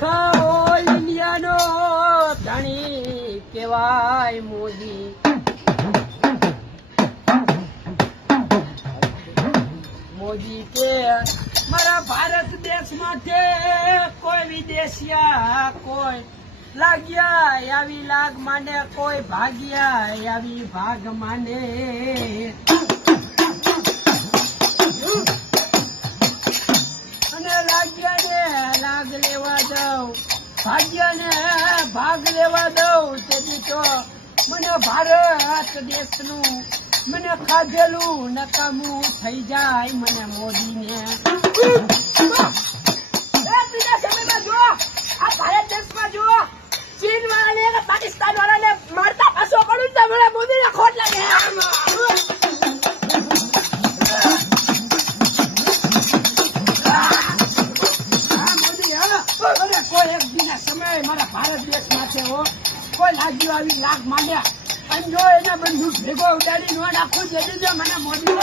આખા ઓલ ઇન્ડિયાનો ધણી કહેવાય મોદી. મોદી કે મારા ભારત દેશ માટે કોઈ વિદેશિયા કોઈ લાગ્યા આવી લાગ માંડે કોઈ ભાગ્યા આવી ભાગ માંડે. અને લાગ્યા ને લાગ લેવા દઉં ભાગ્યા ને ભાગ લેવા દઉં તેથી તો મને ભારત દેશનું મને ખાધેલું નકામું થઈ જાય મને મોદીને. બીજા સમયમાં જો આ ભારત દેશમાં જો ચીન વાળાને અને પાકિસ્તાન વાળાને મારતા પાછો પડું તો મને મોદીને ખોટ લાગે. કોઈ એક બીજા સમય મારા ભારત દેશમાં છે હો કોઈ લાગ્યું આવી લાગ માંડ્યા અને જો એને બંદૂક ભેગો ઉડાડી નો નાખું જતી મને મોદી